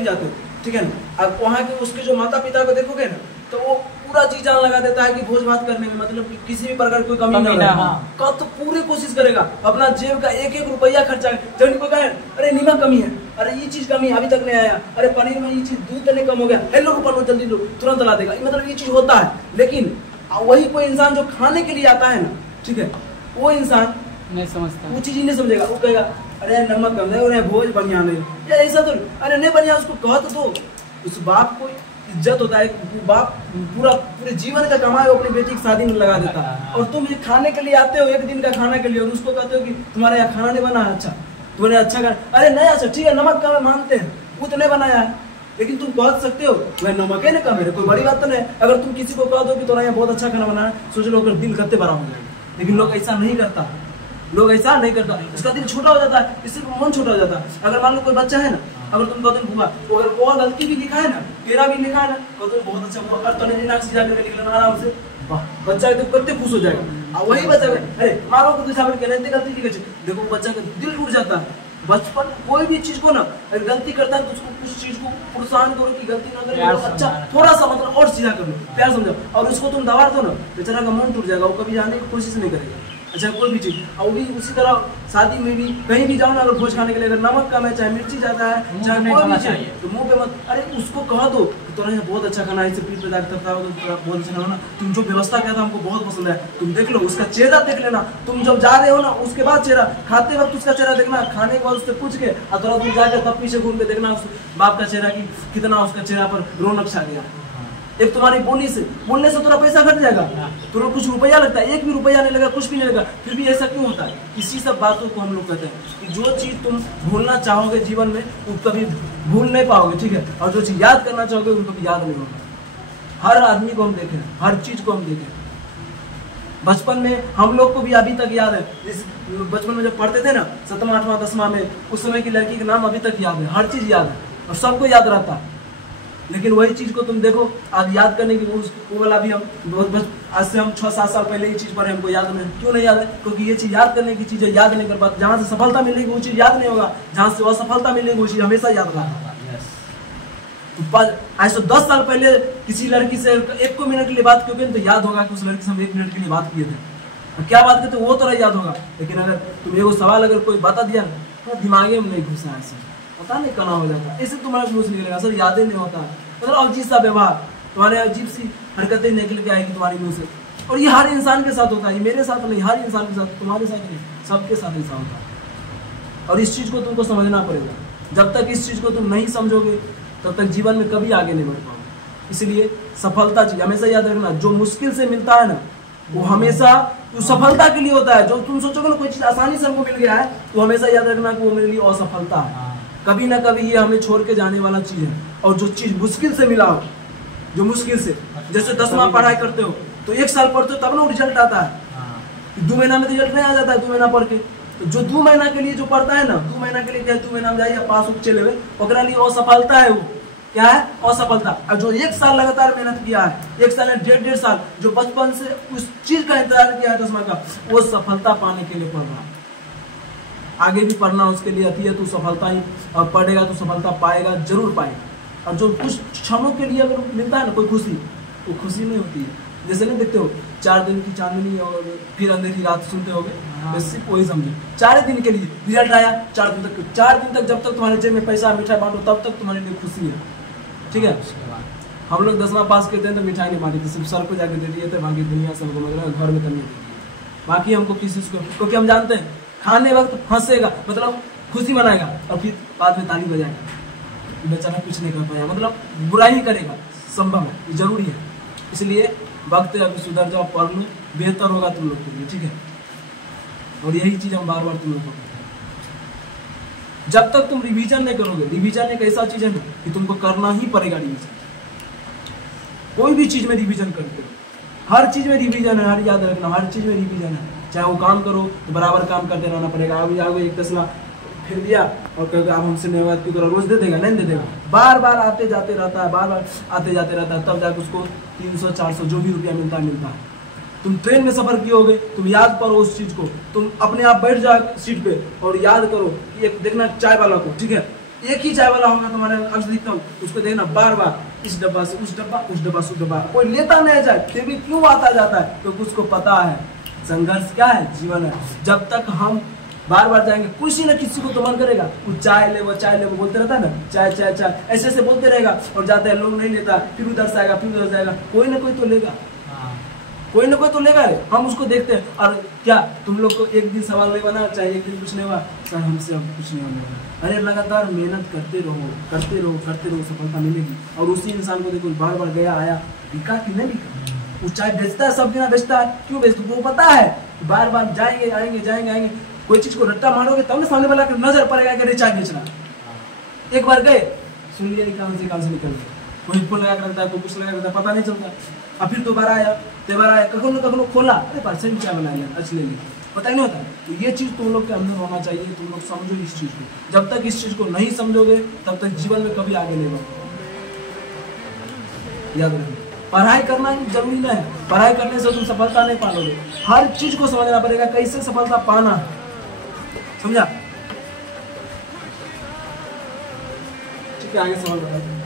भी जाते हो, ठीक है ना, अब वहाँ के उसके जो माता पिता को देखोगे ना तो वो पूरा जी जान लगा देता है कि भोज भात करने में, मतलब कि किसी भी प्रकार कोई कमी ना रहे, का तो पूरी कोशिश करेगा अपना जेब का एक एक रुपया खर्चा। जब कोई कहे अरे नमक कमी है, अरे ये चीज कमी अभी तक नहीं आया, अरे पनीर में ये चीज दूध देने कम हो गया, हेलो रुपया लो जल्दी लो, तुरंत ला देगा, मतलब ये चीज होता है। लेकिन वही कोई इंसान जो खाने के लिए आता है ना, ठीक है, वो इंसान नहीं समझता, वो चीज ही नहीं समझेगा, वो कहेगा अरे नमक कम है, अरे भोज बढ़िया नहीं, या ऐसा तो अरे नहीं बढ़िया, उसको कह तो दो। उस बाप को इज्जत होता है, बाप पूरे जीवन का कमाई वो अपनी बेटी की शादी में लगा देता है, और तुम ये खाने के लिए आते हो एक दिन का खाने के लिए, और उसको कहते हो कि तुम्हारे यहाँ खाना नहीं बना है, अच्छा तुमने अच्छा खाना, अरे नहीं अच्छा ठीक है नमक कम है मानते हैं, वो तो नहीं बनाया है, लेकिन तुम कह सकते हो वह नमक है ना कम है, कोई बड़ी बात तो नहीं। अगर तुम किसी को कह दो कि तुम्हारे यहाँ बहुत अच्छा खाना बना है, सोच लो अगर दिल करते बड़ा हो जाएगा, लेकिन लोग ऐसा नहीं करता, लोग ऐसा नहीं करता, उसका दिल छोटा हो जाता है, इससे मन छोटा हो जाता है। अगर मान लो कोई बच्चा है ना, अगर तुम कहते हो बुआ अगर वो गलती भी लिखा है ना, तेरा भी लिखा है ना, कहते बहुत अच्छा हुआ, और तूने दिमाग सीधा करके लिख लेना आराम से, वाह बच्चा तो कितने खुश हो जाएगा। और वही बच्चा अरे मारो को दूसरा के नहीं गलती लिखे, देखो बच्चा का दिल टूट जाता है। बचपन कोई भी चीज को ना अगर गलती करता है तो उसको कुछ चीज को प्रोत्साहन करो कि गलती ना करे, अच्छा थोड़ा सा मतलब और सीधा कर लो, प्यार समझो, और उसको तुम दबा दो ना, बेचारा का मन टूट जाएगा, वो कभी जाने की कोशिश नहीं करेगा। अच्छा कोई भी चीज, और भी उसी तरह शादी में भी कहीं भी जाओ ना, अगर भोज खाने के लिए अगर नमक कम है, चाहे मिर्ची ज्यादा है, चाहे कोई भी चीज, तो मुंह पे मत, अरे उसको कह दो कि तुम्हारे यहाँ बहुत अच्छा खाना है, इससे पीठ पे दाग करता हो तो बहुत अच्छा खाना, तुम जो व्यवस्था किया था हमको बहुत पसंद है, तुम देख लो उसका चेहरा देख लेना, तुम जब जा रहे हो ना उसके बाद चेहरा, खाते वक्त उसका चेहरा देखना, खाने के बाद उससे पूछ के और थोड़ा तुम जाकर तब पीछे घूम के देखना उस बाप का चेहरा की कितना उसका चेहरा पर रौनक छा गया। एक तुम्हारी बोलने से थोड़ा पैसा घट जाएगा, थोड़ा कुछ रुपया लगता है, एक भी रुपया नहीं लगा, कुछ भी नहीं लगा, फिर भी ऐसा क्यों होता है? इसी सब बातों को हम लोग कहते हैं कि जो चीज़ तुम भूलना चाहोगे जीवन में वो कभी भूल नहीं पाओगे, ठीक है, और जो चीज़ याद करना चाहोगे वो कभी याद नहीं होगा। हर आदमी को हम देखें, हर चीज़ को हम देखें, बचपन में हम लोग को भी अभी तक याद है, इस बचपन में जब पढ़ते थे ना 7वां 8वां 10वां में, उस समय की लड़की का नाम अभी तक याद है, हर चीज़ याद है और सबको याद रहता है। लेकिन वही चीज को तुम देखो आज याद करने की वो वाला भी हम बहुत आज से हम 6-7 साल पहले ये चीज पढ़े, हमको याद नहीं, क्यों नहीं याद है? क्योंकि ये चीज याद करने की चीज है, याद नहीं कर पाते। जहाँ से सफलता मिलेगी वो चीज याद नहीं होगा, जहाँ से असफलता मिलेगी वो चीज हमेशा याद रहेगा। आज तो 10 साल पहले किसी लड़की से 1 मिनट के लिए बात की तो याद होगा कि उस लड़की से हम 1 मिनट के लिए बात किए थे, क्या बात करते वो तो याद होगा। लेकिन अगर तुम एगो सवाल अगर कोई बता दिया तो दिमागे में नहीं घुसा, ऐसे पता नहीं कना हो जाता, इससे तुम्हारा मुँह से निकलेगा, सर याद ही नहीं होता, मतलब अजीब सा व्यवहार, तुम्हारे अजीब सी हरकतें निकल के आएगी तुम्हारे मुंह से। और ये हर इंसान के साथ होता है, ये मेरे साथ नहीं, हर इंसान के साथ, तुम्हारे साथ नहीं, सबके साथ ऐसा होता है। और इस चीज़ को तुमको समझना पड़ेगा, जब तक इस चीज़ को तुम नहीं समझोगे तब तक जीवन में कभी आगे नहीं बढ़ पाओगे। इसलिए सफलता चीज हमेशा याद रखना, जो मुश्किल से मिलता है ना वो हमेशा तो सफलता के लिए होता है। जो तुम सोचोगे ना कोई चीज़ आसानी से हमको मिल गया है तो हमेशा याद रखना कि वो मेरे लिए असफलता है, कभी ना कभी ये हमें छोड़ के जाने वाला चीज़ है। और जो चीज़ मुश्किल से मिला हो, जो मुश्किल से, जैसे 10वां पढ़ाई करते हो तो 1 साल पढ़ते हो तब ना रिजल्ट आता है, 2 महीना में रिजल्ट नहीं आ जाता है 2 महीना पढ़ के। तो जो 2 महीना के लिए जो पढ़ता है ना, 2 महीना के लिए 2 महीना में जाइए पास हो चले हुए, ओकरा लिए असफलता है, वो क्या है असफलता। और जो 1 साल लगातार मेहनत किया है, 1 साल 1.5 साल जो बचपन से उस चीज का इंतजार किया है 10वां का, वो सफलता पाने के लिए पढ़ रहा है। आगे भी पढ़ना उसके लिए अति है, तो सफलता ही पढ़ेगा तो सफलता पाएगा, जरूर पाएगा। और जो कुछ क्षणों के लिए अगर मिलता है ना कोई खुशी, वो खुशी नहीं होती है। जैसे नहीं देखते हो 4 दिन की चांदनी और फिर अंधेरी रात सुनते होगे, बस वही समझो, 4 दिन के लिए रिजल्ट आया, 4 दिन तक, 4 दिन तक जब तक तुम्हारे जेब में पैसा मिठाई बांटो तब तक तुम्हारे लिए खुशी है, ठीक है। हम लोग 10वां पास करते हैं तो मिठाई नहीं बांटी थी, सिर्फ सर को जाके दे दिए थे, बाकी दुनिया सबको मतलब घर में तो नहीं दी, बाकी हमको किसी को, क्योंकि हम जानते हैं खाने वक्त हंसेगा मतलब खुशी मनाएगा और फिर बाद में ताली बजाएगा, बेचारा कुछ नहीं कर पाया, मतलब बुराई ही करेगा, संभव है, ये जरूरी है। इसलिए वक्त अभी सुधर जाओ, पढ़ लो, बेहतर होगा तुम लोग के लिए, ठीक है। और यही चीज़ हम बार बार तुम लोग को कहते हैं, जब तक तुम रिवीजन नहीं करोगे, रिवीजन एक ऐसा चीज़ है ना कि तुमको करना ही पड़ेगा रिवीजन। कोई भी चीज़ में रिवीजन करते हो, हर चीज़ में रिवीजन है, हर याद रखना, हर चीज़ में रिवीजन है। चाहे वो काम करो तो बराबर काम करते रहना पड़ेगा। अभी आगे एक तस्ला फिर दिया और कहोगे आप हमसे नहीं बात की तरह रोज दे देगा, नहीं दे देगा, बार बार आते जाते रहता है, बार बार आते जाते रहता है, तब जाकर उसको 300-400 जो भी रुपया मिलता है। तुम ट्रेन में सफर किए, तुम याद करो उस चीज़ को, तुम अपने आप बैठ जाओ सीट पे और याद करो कि एक देखना चाय वाला को, ठीक है, एक ही चाय वाला होगा तुम्हारे अधिकतम, उसको देखना बार बार इस डब्बा से उस डब्बा, उस डब्बा से उस डब्बा, कोई लेता नहीं जाए, फिर भी क्यों आता जाता है? क्योंकि उसको पता है संघर्ष क्या है, जीवन है। जब तक हम बार बार जाएंगे, किसी न किसी को तो मन करेगा, वो चाय ले वो बोलते रहता है ना, चाय चाय चाय ऐसे ऐसे बोलते रहेगा, और जाते हैं लोग नहीं लेता, फिर उधर से आएगा, फिर उधर से आएगा, कोई ना कोई तो लेगा, कोई ना कोई तो लेगा। हम उसको देखते हैं। और क्या तुम लोग को एक दिन सवाल नहीं बना, चाहे एक दिन कुछ नहीं हुआ, सर हमसे अब कुछ नहीं होने वाला। अरे लगातार मेहनत करते रहो, करते रहो, करते रहो, सफलता मिलेगी। और उसी इंसान को देखो बार बार गया आया, बिका कि नहीं बिका, वो चाय बेचता है, सब दिन बेचता है, क्यों बेचता है? वो पता है बार बार जाएंगे आएंगे जाएंगे आएंगे, कोई चीज को रट्टा मारोगे तब ना सामने वाला के नजर पड़ेगा कि चाय बेचना। एक बार गए, सुन लिया काम से निकल गए, कोई फोन लगा कर रखता है, कोई कुछ लगा करता है, पता नहीं चलता। अब फिर दोबारा आया, त्योहार आया, कखनो खोला, अरे पास से चाय बना लिया, अच्छी ले ली, पता ही नहीं होता। तो ये चीज तुम लोग के अंदर होना चाहिए, तुम लोग समझो इस चीज को। जब तक इस चीज को नहीं समझोगे तब तक जीवन में कभी आगे नहीं बढ़ोगे। याद रखना, पढ़ाई करना जरूरी नहीं है, पढ़ाई करने से तुम सफलता नहीं पालोगे। हर चीज को समझना पड़ेगा, कैसे सफलता पाना है, समझा? ठीक है, आगे सवाल बताओ।